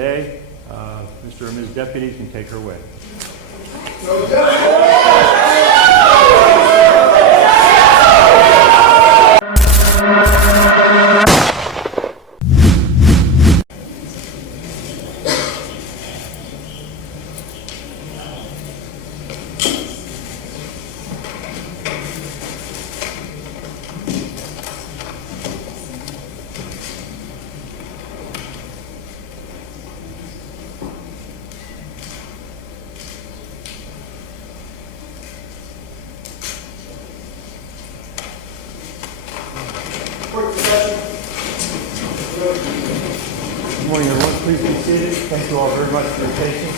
Today, Mr. and Ms. Deputy can take her away. Good morning, everyone. Please be seated. Thank you all very much for your patience.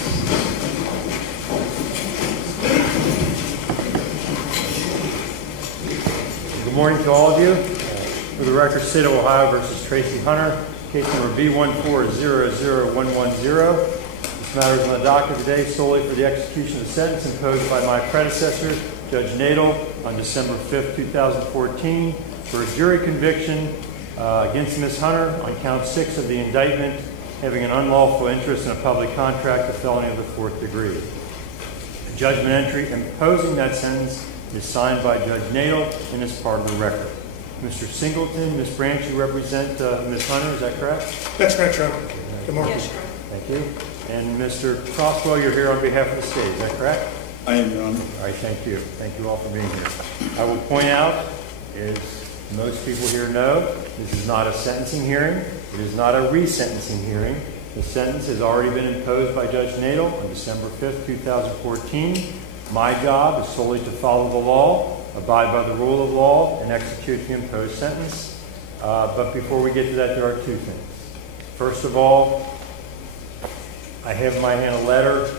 Good morning to all of you. For the record, State of Ohio versus Tracie Hunter, case number B1400110. This matter is on the docket today solely for the execution of the sentence imposed by my predecessor, Judge Nadel, on December 5th, 2014, for a jury conviction against Ms. Hunter on count 6 of the indictment, having an unlawful interest in a public contract, a felony of the 4th degree. The judgment entry imposing that sentence is signed by Judge Nadel and is part of the record. Mr. Singleton, Ms. Branch, you represent Ms. Hunter, is that correct? That's correct, Your Honor. Good morning. Yes, thank you. And Mr. Crosswell, you're here on behalf of the state, is that correct? I am, Your Honor. All right, thank you. Thank you all for being here. I will point out, as most people here know, this is not a sentencing hearing. It is not a resentencing hearing. The sentence has already been imposed by Judge Nadel on December 5th, 2014. My job is solely to follow the law, abide by the rule of law, and execute the imposed sentence. But before we get to that, there are two things. First of all, I have in my hand a letter,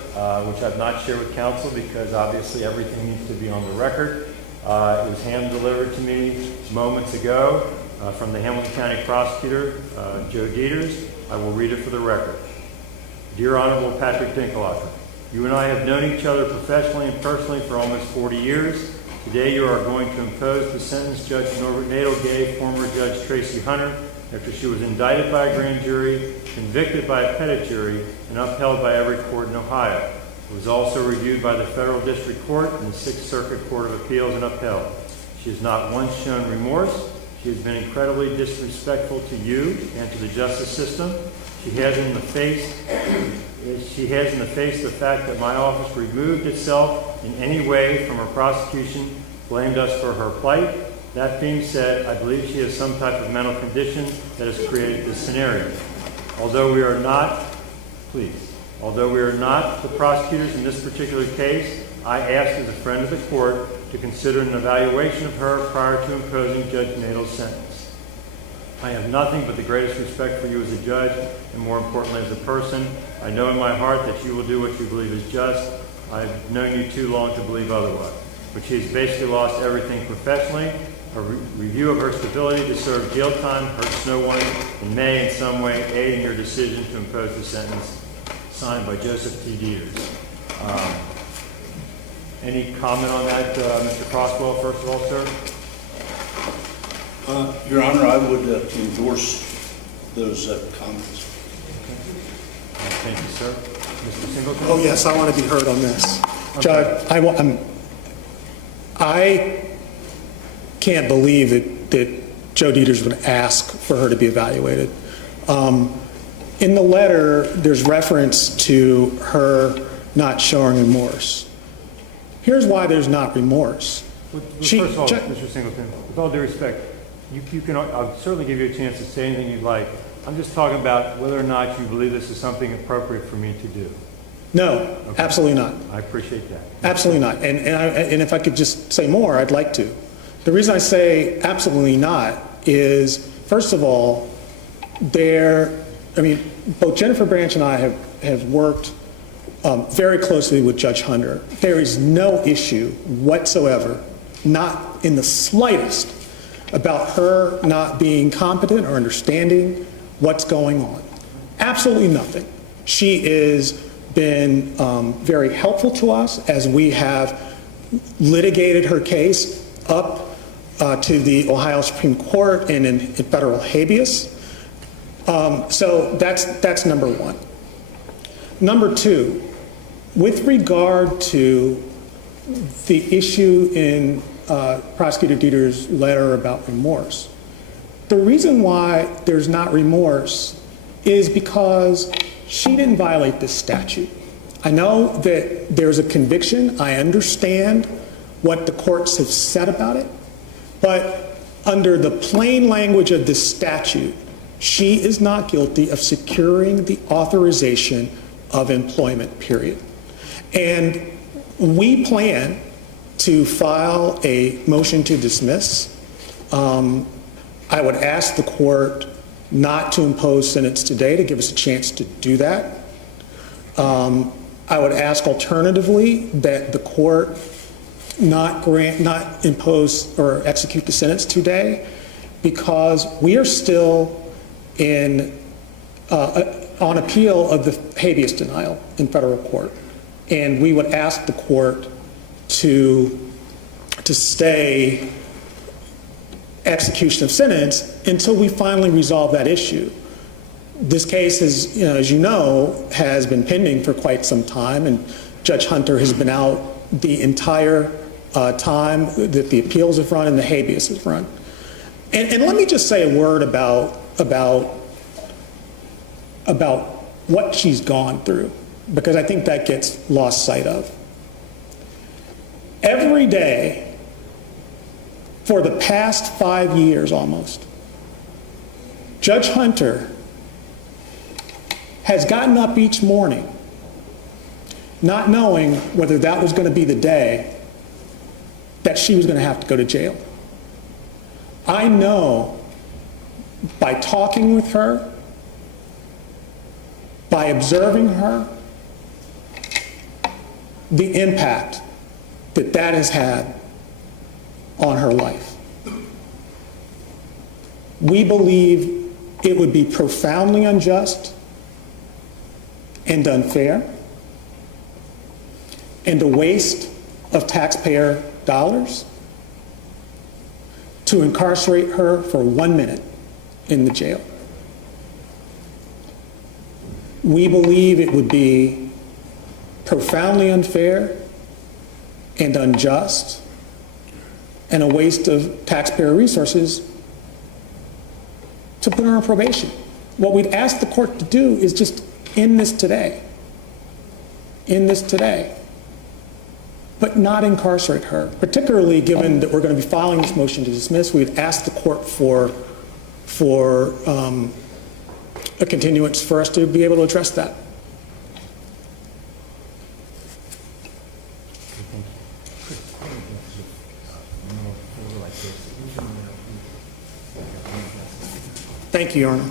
which I've not shared with counsel because obviously everything needs to be on the record. It was hand-delivered to me moments ago from the Hamilton County Prosecutor, Joe Dieters. I will read it for the record. Dear Honorable Patrick Dinkelhofer, you and I have known each other professionally and personally for almost 40 years. Today you are going to impose the sentence Judge Norbert Nadel gave former Judge Tracie Hunter after she was indicted by a grand jury, convicted by a petit jury, and upheld by every court in Ohio. It was also reviewed by the Federal District Court and the Sixth Circuit Court of Appeals and upheld. She has not once shown remorse. She has been incredibly disrespectful to you and to the justice system. She has in the face the fact that my office removed itself in any way from her prosecution, blamed us for her plight. That being said, I believe she has some type of mental condition that has created this scenario. Although we are not the prosecutors in this particular case, I ask as a friend of the court to consider an evaluation of her prior to imposing Judge Nadel's sentence. I have nothing but the greatest respect for you as a judge, and more importantly as a person. I know in my heart that you will do what you believe is just. I've known you too long to believe otherwise. But she has basically lost everything professionally. A review of her stability to serve jail time hurts no one and may in some way aid in your decision to impose the sentence. Signed by Joseph T. Dieters. Any comment on that, Mr. Crosswell, first of all, sir? Your Honor, I would endorse those comments. Okay. Thank you, sir. Mr. Singleton? Oh, yes, I want to be heard on this. Okay. Judge, I can't believe that Joe Dieters would ask for her to be evaluated. In the letter, there's reference to her not showing remorse. Here's why there's not remorse. First of all, Mr. Singleton, with all due respect, I'll certainly give you a chance to say anything you'd like. I'm just talking about whether or not you believe this is something appropriate for me to do. No, okay. Absolutely not. I appreciate that. Absolutely not. And if I could just say more, I'd like to. The reason I say absolutely not is, first of all, both Jennifer Branch and I have worked very closely with Judge Hunter. There is no issue whatsoever, not in the slightest, about her not being competent or understanding what's going on. Absolutely nothing. She has been very helpful to us as we have litigated her case up to the Ohio Supreme Court and in federal habeas. So that's number one. Number two, with regard to the issue in Prosecutor Dieter's letter about remorse, the reason why there's not remorse is because she didn't violate this statute. I know that there's a conviction. I understand what the courts have said about it, but under the plain language of this statute, she is not guilty of securing the authorization of employment, period. And we plan to file a motion to dismiss. I would ask the court not to impose sentence today to give us a chance to do that. I would ask alternatively that the court not impose or execute the sentence today, because we are still on appeal of the habeas denial in federal court. And we would ask the court to stay execution of sentence until we finally resolve that issue. This case is, as you know, has been pending for quite some time, and Judge Hunter has been out the entire time that the appeals have run and the habeas has run. And let me just say a word about what she's gone through, because I think that gets lost sight of. Every day for the past 5 years almost, Judge Hunter has gotten up each morning not knowing whether that was going to be the day that she was going to have to go to jail. I know by talking with her, by observing her, the impact that that has had on her life. We believe it would be profoundly unjust and unfair and a waste of taxpayer dollars to incarcerate her for 1 minute in the jail. We believe it would be profoundly unfair and unjust and a waste of taxpayer resources to put her on probation. What we'd ask the court to do is just end this today. End this today. But not incarcerate her, particularly given that we're going to be filing this motion to dismiss. We'd ask the court for a continuance for us to be able to address that. Thank you, Your Honor.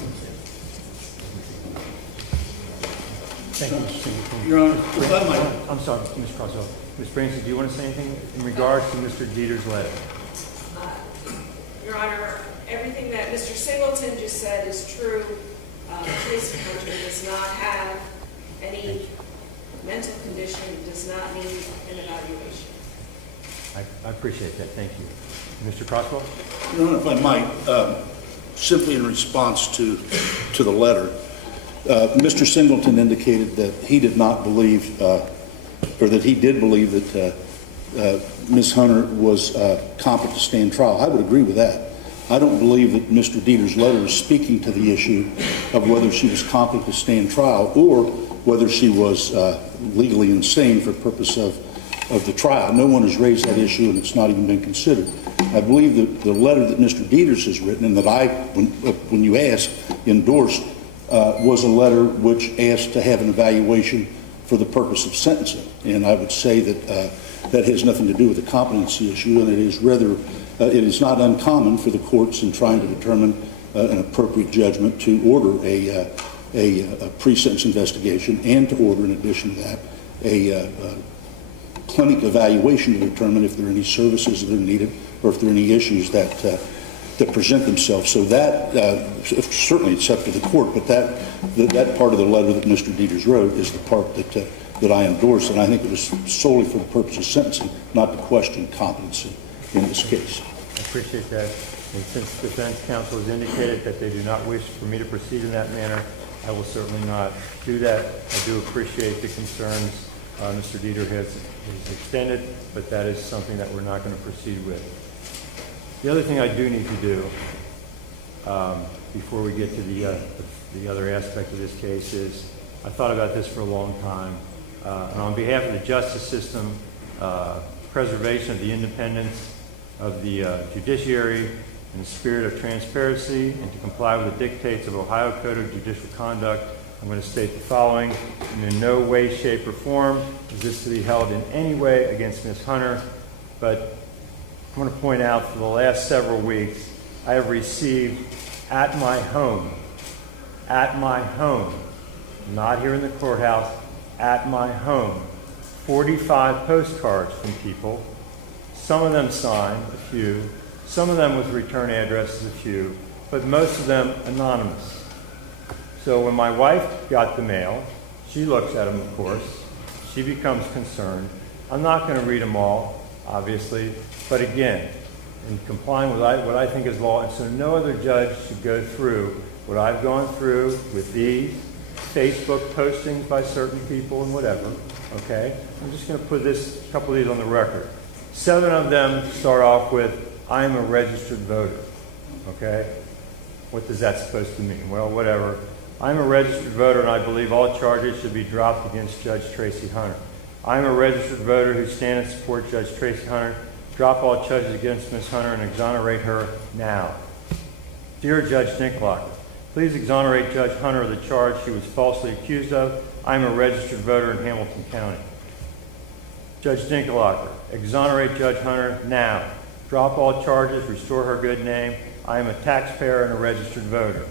Thank you, Mr. Singleton. Your Honor, if I might. I'm sorry, Mr. Croswell. Ms. Branson, do you want to say anything in regards to Mr. Dieter's letter? Your Honor, everything that Mr. Singleton just said is true. Tracie Hunter does not have any mental condition, does not need an evaluation. I appreciate that. Thank you. Mr. Croswell? Your Honor, if I might, simply in response to the letter, Mr. Singleton indicated that he did not believe, or that he did believe that Ms. Hunter was competent to stand trial. I would agree with that. I don't believe that Mr. Dieter's letter is speaking to the issue of whether she was competent to stand trial or whether she was legally insane for purpose of the trial. No one has raised that issue, and it's not even been considered. I believe that the letter that Mr. Dieters has written, and that I, when you asked, endorsed, was a letter which asked to have an evaluation for the purpose of sentencing. And I would say that that has nothing to do with the competency issue, and it is rather, it is not uncommon for the courts in trying to determine an appropriate judgment to order a pre-sentence investigation and to order, in addition to that, a clinic evaluation to determine if there are any services that are needed or if there are any issues that present themselves. So that, certainly it's up to the court, but that part of the letter that Mr. Dieters wrote is the part that I endorse, and I think it was solely for the purpose of sentencing, not to question competency in this case. I appreciate that. And since the defense counsel has indicated that they do not wish for me to proceed in that manner, I will certainly not do that. I do appreciate the concerns Mr. Dieter has extended, but that is something that we're not going to proceed with. The other thing I do need to do before we get to the other aspect of this case is, I thought about this for a long time, and on behalf of the justice system, preservation of the independence of the judiciary in the spirit of transparency and to comply with the dictates of Ohio Code of Judicial Conduct, I'm going to state the following. In no way, shape, or form is this to be held in any way against Ms. Hunter, but I want to point out for the last several weeks, I have received at my home, not here in the courthouse, at my home, 45 postcards from people, some of them signed, a few, some of them with return addresses, a few, but most of them anonymous. So when my wife got the mail, she looks at them, of course, she becomes concerned. I'm not going to read them all, obviously, but again, in complying with what I think is law, and so no other judge should go through what I've gone through with these Facebook postings by certain people and whatever, okay? I'm just going to put a couple of these on the record. 7 of them start off with, I'm a registered voter, okay? What is that supposed to mean? Well, whatever. I'm a registered voter and I believe all charges should be dropped against Judge Tracie Hunter. I'm a registered voter who stand and support Judge Tracie Hunter. Drop all charges against Ms. Hunter and exonerate her now. Dear Judge Dinklager, please exonerate Judge Hunter of the charge she was falsely accused of. I'm a registered voter in Hamilton County. Judge Dinklager, exonerate Judge Hunter now. Drop all charges, restore her good name. I am a taxpayer and a registered voter.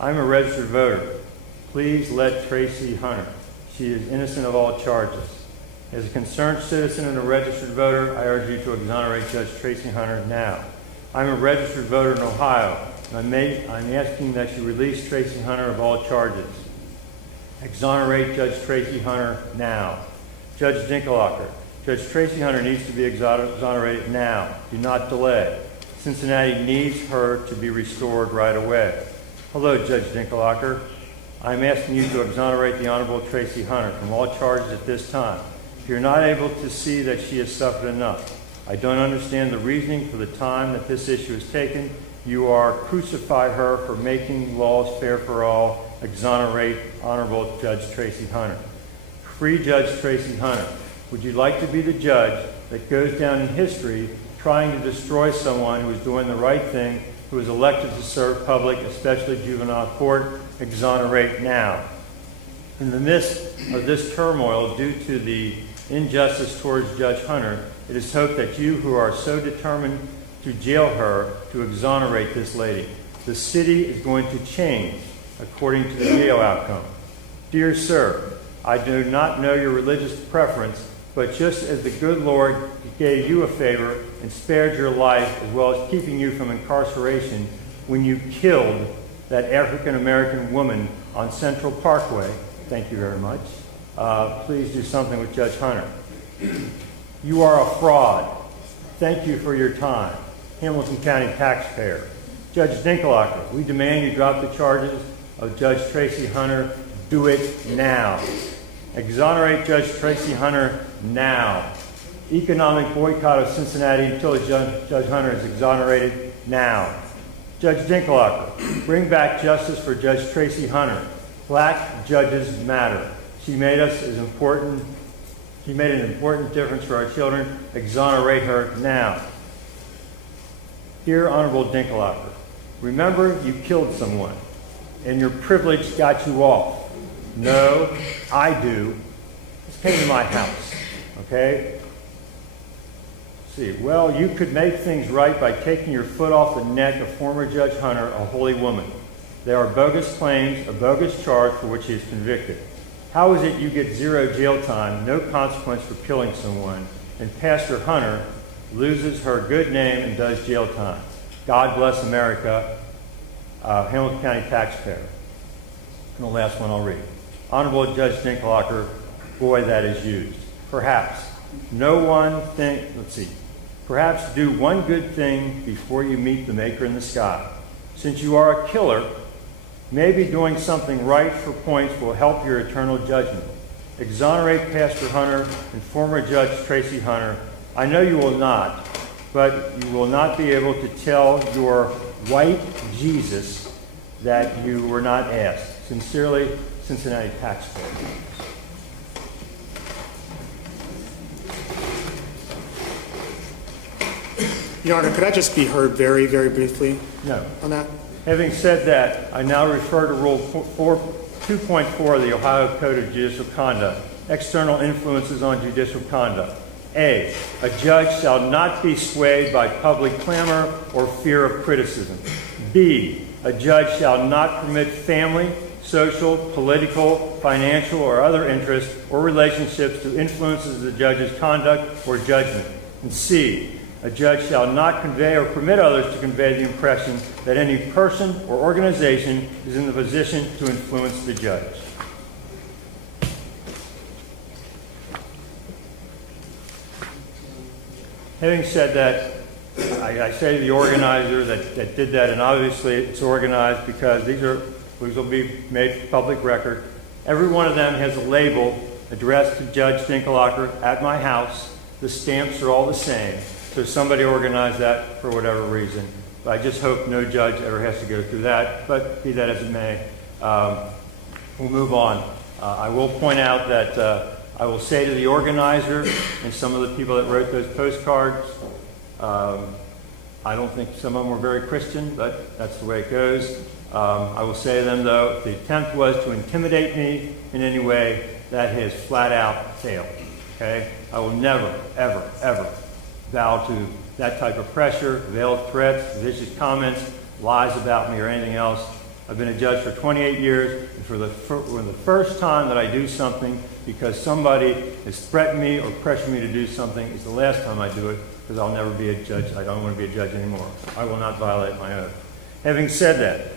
I'm a registered voter. Please let Tracie Hunter. She is innocent of all charges. As a concerned citizen and a registered voter, I urge you to exonerate Judge Tracie Hunter now. I'm a registered voter in Ohio, and I'm asking that you release Tracie Hunter of all charges. Exonerate Judge Tracie Hunter now. Judge Dinklager, Judge Tracie Hunter needs to be exonerated now. Do not delay. Cincinnati needs her to be restored right away. Hello, Judge Dinklager. I'm asking you to exonerate the Honorable Tracie Hunter from all charges at this time. If you're not able to see that she has suffered enough, I don't understand the reasoning for the time that this issue is taken. You are crucify her for making laws fair for all. Exonerate Honorable Judge Tracie Hunter. Free Judge Tracie Hunter. Would you like to be the judge that goes down in history trying to destroy someone who is doing the right thing, who is elected to serve public, especially juvenile court? Exonerate now. In the midst of this turmoil due to the injustice towards Judge Hunter, it is hoped that you who are so determined to jail her to exonerate this lady. The city is going to change according to the jail outcome. Dear sir, I do not know your religious preference, but just as the good Lord gave you a favor and spared your life as well as keeping you from incarceration when you killed that African-American woman on Central Parkway, thank you very much, please do something with Judge Hunter. You are a fraud. Thank you for your time. Hamilton County taxpayer. Judge Dinklager, we demand you drop the charges of Judge Tracie Hunter. Do it now. Exonerate Judge Tracie Hunter now. Economic boycott of Cincinnati until Judge Hunter is exonerated now. Judge Dinklager, bring back justice for Judge Tracie Hunter. Black judges matter. She made an important difference for our children. Exonerate her now. Dear Honorable Dinklager, remember you killed someone and your privilege got you off. No, I do. Just came to my house, okay? See, well, you could make things right by taking your foot off the neck of former Judge Hunter, a holy woman. There are bogus claims, a bogus charge for which he is convicted. How is it you get 0 jail time, no consequence for killing someone, and Pastor Hunter loses her good name and does jail time? God bless America. Hamilton County taxpayer. And the last one I'll read. Honorable Judge Dinklager, boy, that is used. Perhaps perhaps do one good thing before you meet the Maker in the sky. Since you are a killer, Maybe doing something right for points will help your eternal judgment. Exonerate Pastor Hunter and former Judge Tracie Hunter. I know you will not, but you will not be able to tell your white Jesus that you were not asked. Sincerely, Cincinnati taxpayer. Your Honor, could I just be heard very, very briefly No. on that? Having said that, I now refer to Rule 2.4 of the Ohio Code of Judicial Conduct, external influences on judicial conduct. A judge shall not be swayed by public clamor or fear of criticism. B, a judge shall not permit family, social, political, financial, or other interests or relationships to influences the judge's conduct or judgment. And C, a judge shall not convey or permit others to convey the impression that any person or organization is in the position to influence the judge. Having said that, I say to the organizer that did that, and obviously it's organized because these will be made public record. Every one of them has a label addressed to Judge Dinkelhocker at my house. The stamps are all the same. So somebody organized that for whatever reason. But I just hope no judge ever has to go through that. But be that as it may, we'll move on. I will point out that I will say to the organizer and some of the people that wrote those postcards, I don't think some of them were very Christian, but that's the way it goes. I will say to them, though, if the attempt was to intimidate me in any way, that has flat out failed. Okay? I will never, ever, ever bow to that type of pressure, veiled threats, vicious comments, lies about me, or anything else. I've been a judge for 28 years, and for the first time that I do something because somebody has threatened me or pressured me to do something, is the last time I do it, because I'll never be a judge. I don't want to be a judge anymore. I will not violate my oath. Having said that,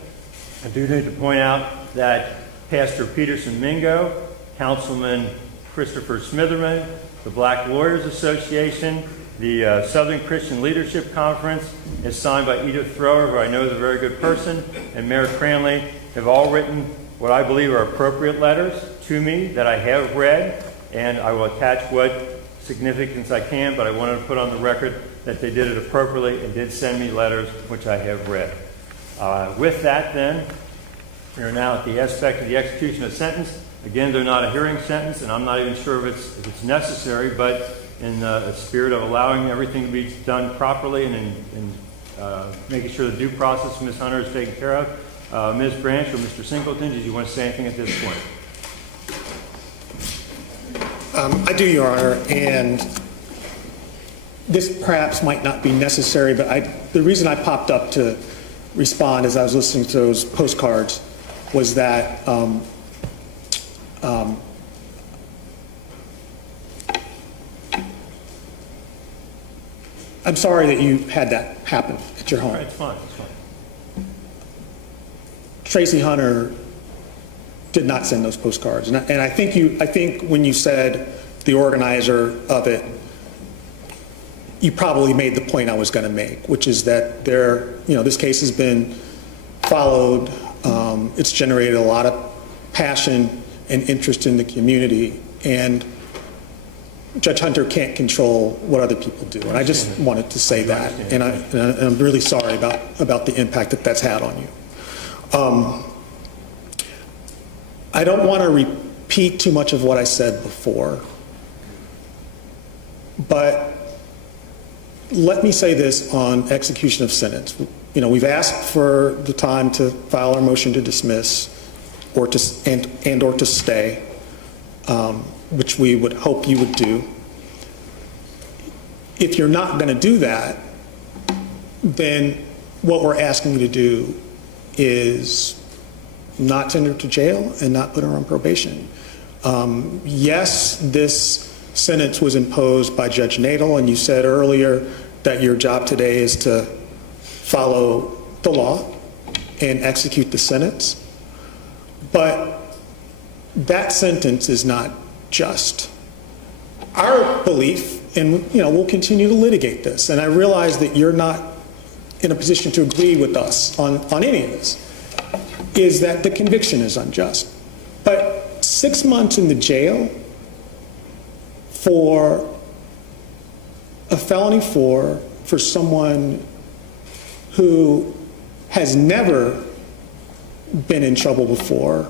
I do need to point out that Pastor Peterson Mingo, Councilman Christopher Smitherman, the Black Lawyers Association, the Southern Christian Leadership Conference, is signed by Edith Thrower, who I know is a very good person, and Mayor Cranley, have all written what I believe are appropriate letters to me that I have read, and I will attach what significance I can, but I wanted to put on the record that they did it appropriately and did send me letters which I have read. With that, then, we are now at the aspect of the execution of sentence. Again, they're not a hearing sentence, and I'm not even sure if it's necessary, but in the spirit of allowing everything to be done properly and making sure the due process of Ms. Hunter is taken care of, Ms. Branch or Mr. Singleton, did you want to say anything at this point? I do, Your Honor, and this perhaps might not be necessary, but the reason I popped up to respond as I was listening to those postcards was that I'm sorry that you had that happen at your home. All right, it's fine. It's fine. Tracie Hunter did not send those postcards, and I think when you said the organizer of it, you probably made the point I was going to make, which is that this case has been followed. It's generated a lot of passion and interest in the community, and Judge Hunter can't control what other people do. And I just wanted to say that, and I'm really sorry about the impact that's had on you. I don't want to repeat too much of what I said before, but let me say this on execution of sentence. We've asked for the time to file our motion to dismiss or to stay, which we would hope you would do. If you're not going to do that, then what we're asking you to do is not send her to jail and not put her on probation. Yes, this sentence was imposed by Judge Nadel, and you said earlier that your job today is to follow the law and execute the sentence. But that sentence is not just. Our belief, and we'll continue to litigate this, and I realize that you're not in a position to agree with us on any of this. is that the conviction is unjust. But 6 months in the jail for a felony for someone who has never been in trouble before,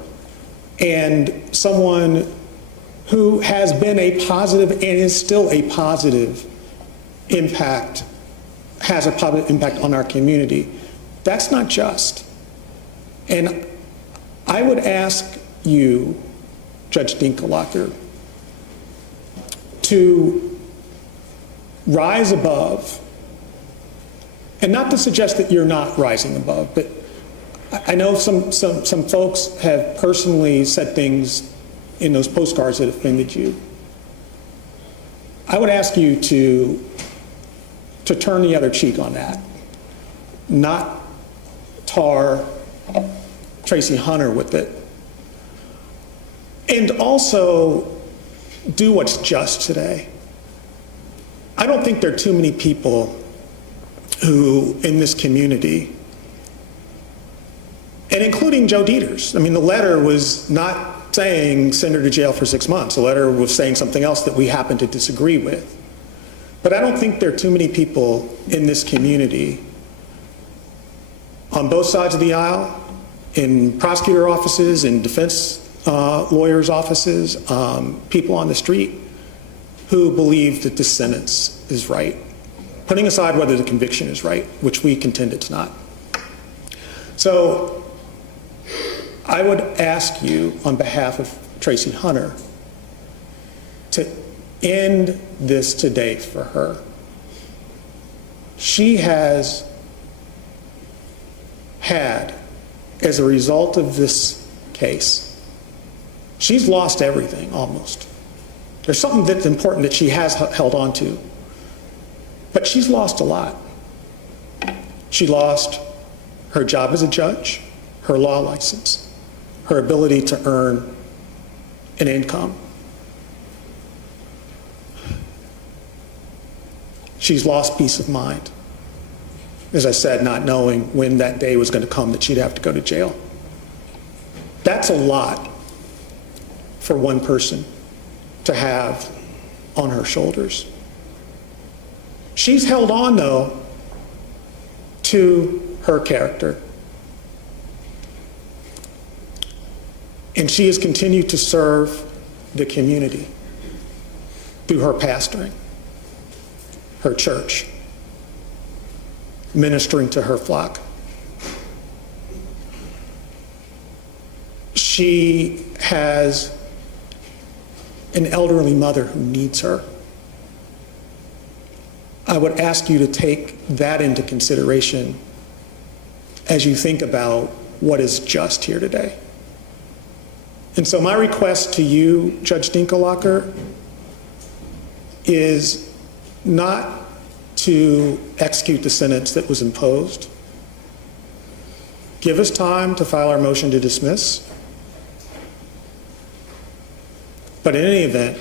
and someone who has been a positive and is still a positive impact, has a positive impact on our community, that's not just. And I would ask you, Judge Dinkelacke, to rise above, and not to suggest that you're not rising above, but I know some folks have personally said things in those postcards that offended you. I would ask you to turn the other cheek on that, not tar Tracie Hunter with it, and also do what's just today. I don't think there are too many people who, in this community, and including Joe Dieters. I mean, the letter was not saying send her to jail for 6 months. The letter was saying something else that we happen to disagree with. But I don't think there are too many people in this community, on both sides of the aisle, in prosecutor offices, in defense lawyers' offices, people on the street, who believe that this sentence is right, putting aside whether the conviction is right, which we contend it's not. So I would ask you, on behalf of Tracie Hunter, to end this today for her. She has had, as a result of this case, she's lost everything almost. There's something that's important that she has held on to, but she's lost a lot. She lost her job as a judge, her law license, her ability to earn an income. She's lost peace of mind. As I said, not knowing when that day was going to come that she'd have to go to jail. That's a lot for one person to have on her shoulders. She's held on, though, to her character. And she has continued to serve the community through her pastoring, her church, ministering to her flock. She has an elderly mother who needs her. I would ask you to take that into consideration as you think about what is just here today. And so my request to you, Judge Dinkelacke, is not to execute the sentence that was imposed. Give us time to file our motion to dismiss. But in any event,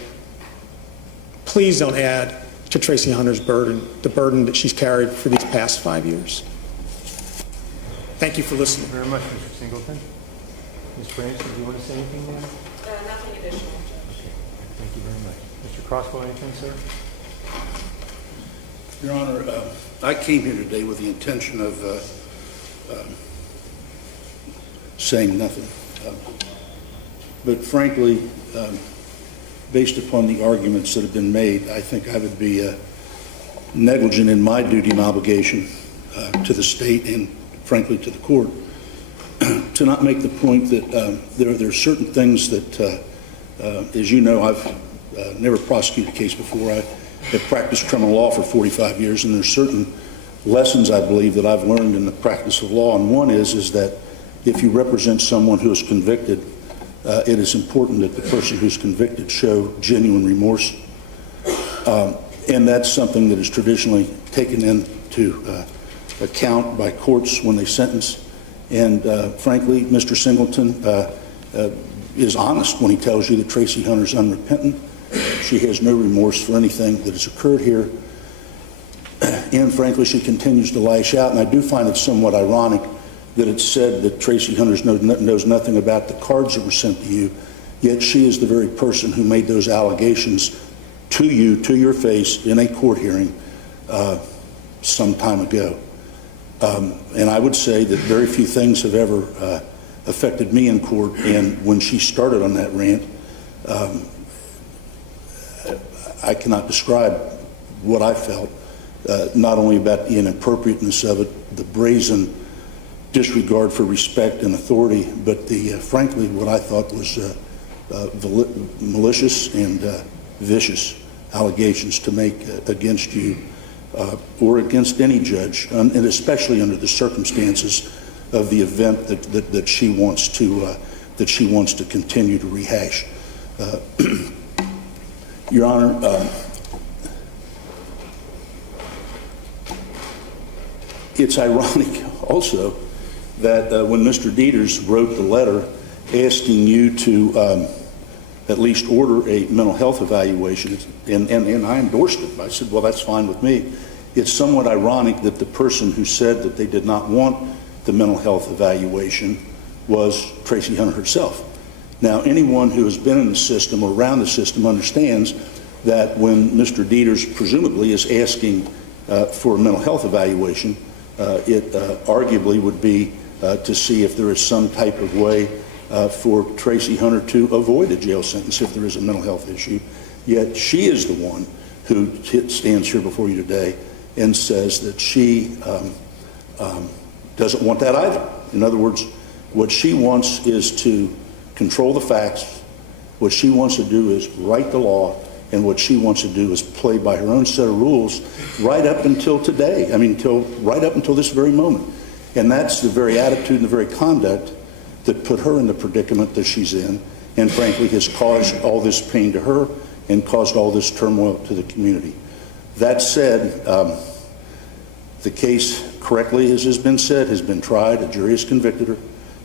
please don't add to Tracie Hunter's burden, the burden that she's carried for these past 5 years. Thank you for listening. Thank you very much, Mr. Singleton. Ms. Branson, do you want to say anything there? Nothing additional. Okay. Thank you very much. Mr. Crosswell, anything, sir? Your Honor, I came here today with the intention of saying nothing. But frankly, based upon the arguments that have been made, I think I would be negligent in my duty and obligation to the state and frankly to the court to not make the point that there are certain things that, as you know, I've never prosecuted a case before. I have practiced criminal law for 45 years, and there's certain lessons I believe that I've learned in the practice of law, and one is that if you represent someone who is convicted, it is important that the person who's convicted show genuine remorse, and that's something that is traditionally taken into account by courts when they sentence. And frankly, Mr. Singleton is honest when he tells you that Tracie Hunter's unrepentant. She has no remorse for anything that has occurred here. And frankly, she continues to lash out. And I do find it somewhat ironic that it said that Tracie Hunter knows nothing about the cards that were sent to you, yet she is the very person who made those allegations to you, to your face, in a court hearing some time ago. And I would say that very few things have ever affected me in court, and when she started on that rant, I cannot describe what I felt, not only about the inappropriateness of it, the brazen disregard for respect and authority, but the frankly what I thought was malicious and vicious allegations to make against you or against any judge, and especially under the circumstances of the event that she wants to continue to rehash. Your Honor, it's ironic also that when Mr. Dieters wrote the letter asking you to at least order a mental health evaluation, and I endorsed it. I said, well, that's fine with me. It's somewhat ironic that the person who said that they did not want the mental health evaluation was Tracie Hunter herself. Now, anyone who has been in the system or around the system understands that when Mr. Dieters presumably is asking for a mental health evaluation, it arguably would be to see if there is some type of way for Tracie Hunter to avoid a jail sentence if there is a mental health issue. Yet she is the one who stands here before you today and says that she doesn't want that either. In other words, what she wants is to control the facts. What she wants to do is write the law, and what she wants to do is play by her own set of rules right up until today. I mean, right up until this very moment. And that's the very attitude and the very conduct that put her in the predicament that she's in, and frankly has caused all this pain to her and caused all this turmoil to the community. That said, the case, correctly as has been said, has been tried. A jury has convicted her.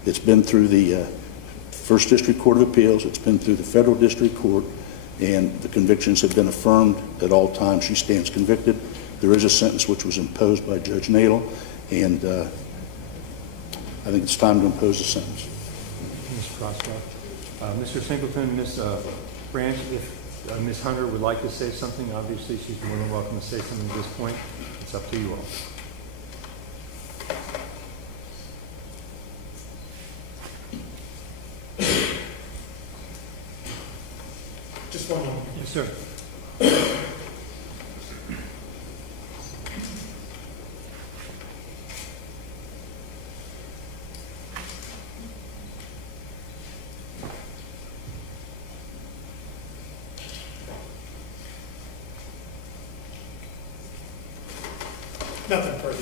It's been through the First District Court of Appeals. It's been through the Federal District Court, and the convictions have been affirmed at all times. She stands convicted. There is a sentence which was imposed by Judge Nadel, and I think it's time to impose a sentence. Mr. Crosswell. Mr. Singleton, Ms. Branch, if Ms. Hunter would like to say something, obviously she's more than welcome to say something at this point. It's up to you all. Just one moment. Yes, sir. Nothing further.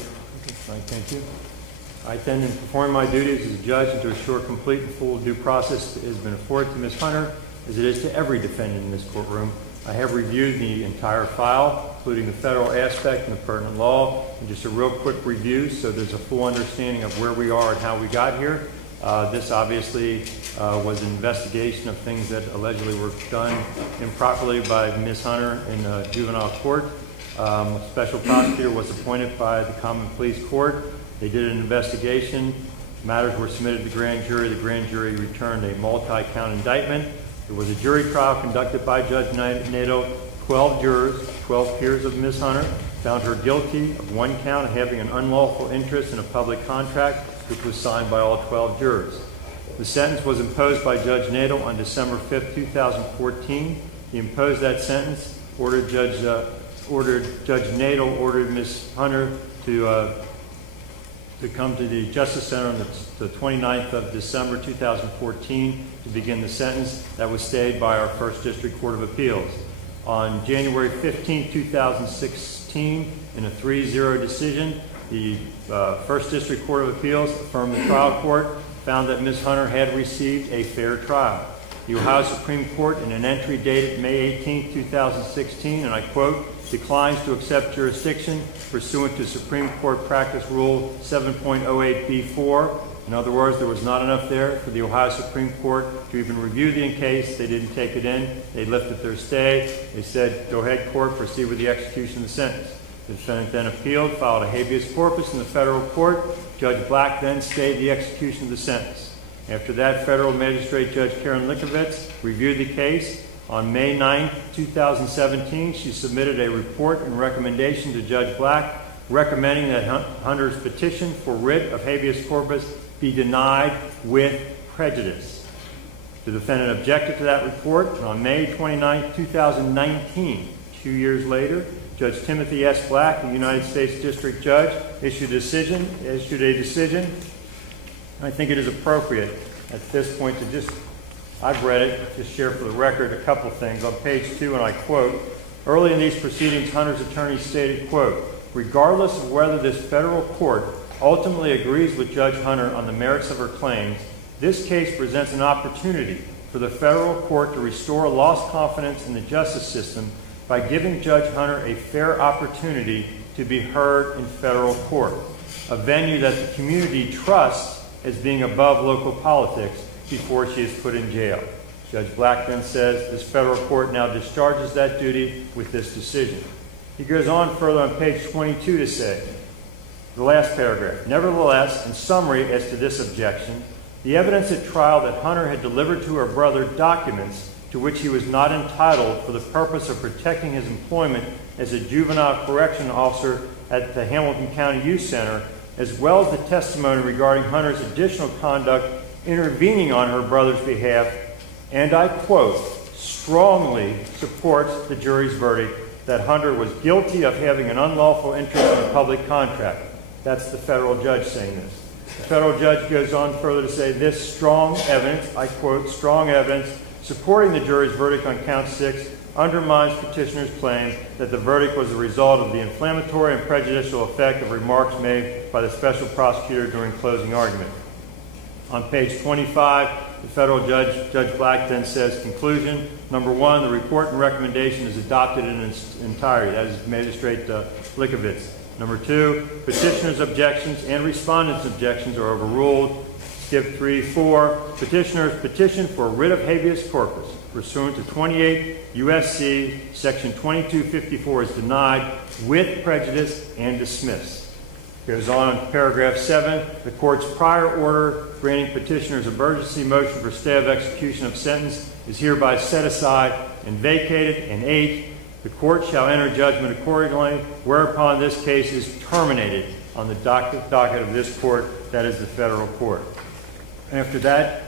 Right, thank you. I intend in performing my duties as a judge and to assure complete and full due process has been afforded to Ms. Hunter, as it is to every defendant in this courtroom. I have reviewed the entire file, including the federal aspect and the pertinent law, and just a real quick review so there's a full understanding of where we are and how we got here. This obviously was an investigation of things that allegedly were done improperly by Ms. Hunter in juvenile court. A special prosecutor was appointed by the Common Pleas Court. They did an investigation. Matters were submitted to the grand jury. The grand jury returned a multi-count indictment. There was a jury trial conducted by Judge Nadel. 12 jurors, 12 peers of Ms. Hunter, found her guilty of one count of having an unlawful interest in a public contract, which was signed by all 12 jurors. The sentence was imposed by Judge Nadel on December 5th, 2014. He imposed that sentence, Judge Nadel ordered Ms. Hunter to come to the Justice Center on the 29th of December 2014 to begin the sentence. That was stayed by our First District Court of Appeals. On January 15, 2016, in a 3-0 decision, the First District Court of Appeals affirmed the trial court, found that Ms. Hunter had received a fair trial. The Ohio Supreme Court, in an entry dated May 18, 2016, and I quote, declines to accept jurisdiction pursuant to Supreme Court Practice Rule 7.08b4. In other words, there was not enough there for the Ohio Supreme Court to even review the case. They didn't take it in. They lifted their stay. They said, go ahead, court, proceed with the execution of the sentence. The defendant then appealed, filed a habeas corpus in the federal court. Judge Black then stayed the execution of the sentence. After that, Federal Magistrate Judge Karen Likovitz reviewed the case. On May 9, 2017, she submitted a report and recommendation to Judge Black recommending that Hunter's petition for writ of habeas corpus be denied with prejudice. The defendant objected to that report, and on May 29, 2019, 2 years later, Judge Timothy S. Black, the United States District Judge, issued a decision. I think it is appropriate at this point to just, I've read it, just share for the record a couple things. On page 2, and I quote, early in these proceedings, Hunter's attorney stated, quote, regardless of whether this federal court ultimately agrees with Judge Hunter on the merits of her claims, this case presents an opportunity for the federal court to restore lost confidence in the justice system by giving Judge Hunter a fair opportunity to be heard in federal court, a venue that the community trusts as being above local politics before she is put in jail. Judge Black then says this federal court now discharges that duty with this decision. He goes on further on page 22 to say, the last paragraph, nevertheless, in summary as to this objection, the evidence at trial that Hunter had delivered to her brother documents to which he was not entitled for the purpose of protecting his employment as a juvenile correction officer at the Hamilton County Youth Center, as well as the testimony regarding Hunter's additional conduct intervening on her brother's behalf, and I quote, strongly supports the jury's verdict that Hunter was guilty of having an unlawful interest in a public contract. That's the federal judge saying this. The federal judge goes on further to say this strong evidence, I quote, strong evidence supporting the jury's verdict on count 6 undermines petitioner's claim that the verdict was a result of the inflammatory and prejudicial effect of remarks made by the special prosecutor during closing argument. On page 25, the federal judge, Judge Black, then says, conclusion, number 1, the report and recommendation is adopted in its entirety. That is Magistrate Likovitz. Number 2, petitioner's objections and respondent's objections are overruled. Skip 3, 4, petitioner's petition for writ of habeas corpus pursuant to 28 U.S.C. section 2254 is denied with prejudice and dismissed. Goes on in paragraph 7, the court's prior order granting petitioner's emergency motion for stay of execution of sentence is hereby set aside and vacated. And 8, the court shall enter judgment accordingly, whereupon this case is terminated on the docket of this court, that is the federal court. After that,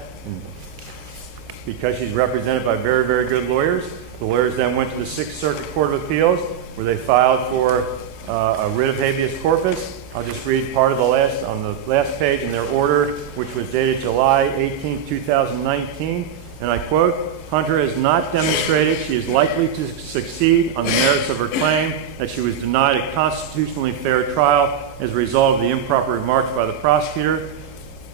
because she's represented by very, very good lawyers, the lawyers then went to the Sixth Circuit Court of Appeals, where they filed for a writ of habeas corpus. I'll just read part of the last page in their order, which was dated July 18, 2019, and I quote, Hunter has not demonstrated she is likely to succeed on the merits of her claim that she was denied a constitutionally fair trial as a result of the improper remarks by the prosecutor.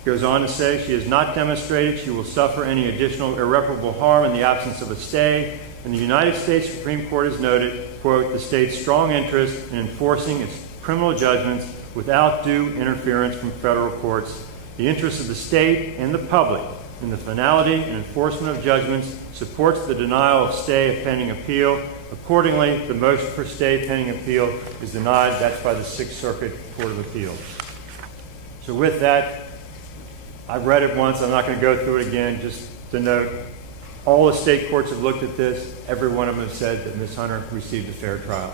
Goes on to say she has not demonstrated she will suffer any additional irreparable harm in the absence of a stay. And the United States Supreme Court has noted, quote, the state's strong interest in enforcing its criminal judgments without due interference from federal courts. The interest of the state and the public in the finality and enforcement of judgments supports the denial of stay pending appeal. Accordingly, the motion for stay pending appeal is denied. That's by the Sixth Circuit Court of Appeals. So with that, I've read it once. I'm not going to go through it again. Just to note, all the state courts have looked at this. Every one of them has said that Ms. Hunter received a fair trial.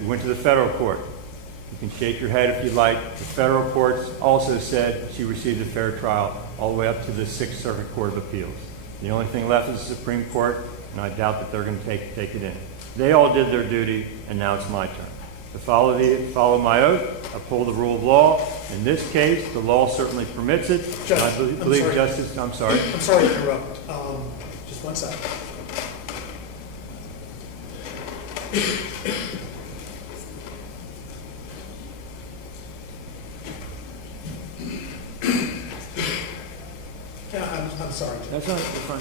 We went to the federal court. You can shake your head if you like. The federal courts also said she received a fair trial all the way up to the Sixth Circuit Court of Appeals. The only thing left is the Supreme Court, and I doubt that they're going to take it in. They all did their duty, and now it's my turn. To follow my oath, uphold the rule of law. In this case, the law certainly permits it. Judge, I believe justice. I'm sorry. I'm sorry to interrupt. Just one second. Yeah, I'm sorry. Judge. That's not fine.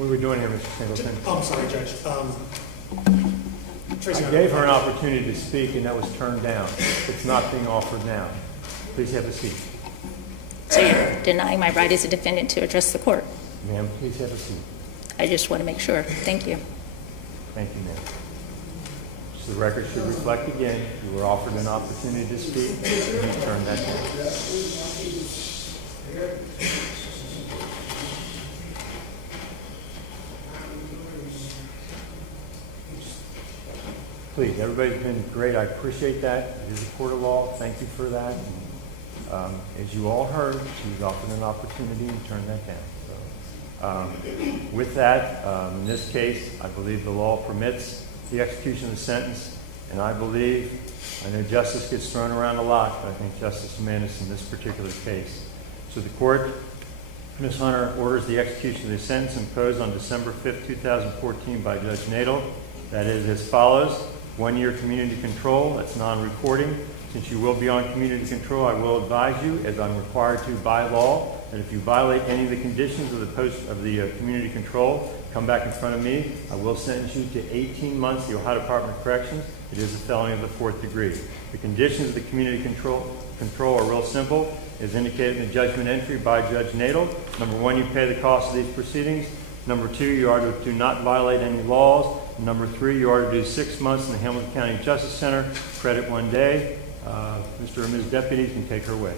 What are we doing here, Mr. Singleton? I'm sorry, Judge. Tracie I Hunter. gave her an opportunity to speak, and that was turned down. It's not being offered now. Please have a seat. So you're denying my right as a defendant to address the court? Ma'am, please have a seat. I just want to make sure. Thank you. Thank you, ma'am. So the record should reflect again, you were offered an opportunity to speak, and you turned that down. Please, everybody's been great. I appreciate that. It is a court of law. Thank you for that. And, as you all heard, she was offered an opportunity and turned that down. So, with that, in this case, I believe the law permits the execution of the sentence, and I know justice gets thrown around a lot, but I think justice demands in this particular case. So the court, Ms. Hunter, orders the execution of the sentence imposed on December 5th, 2014 by Judge Nadel. That is as follows: 1 year community control, that's non-recording. Since you will be on community control, I will advise you, as I'm required to by law, that if you violate any of the conditions of the community control, come back in front of me. I will sentence you to 18 months, the Ohio Department of Corrections. It is a felony of the 4th degree. The conditions of the community control are real simple, as indicated in the judgment entry by Judge Nadel. Number 1, you pay the cost of these proceedings. Number 2, you are to do not violate any laws. Number 3, you are to do 6 months in the Hamilton County Justice Center, credit 1 day. Mr. and Ms. Deputies can take her away.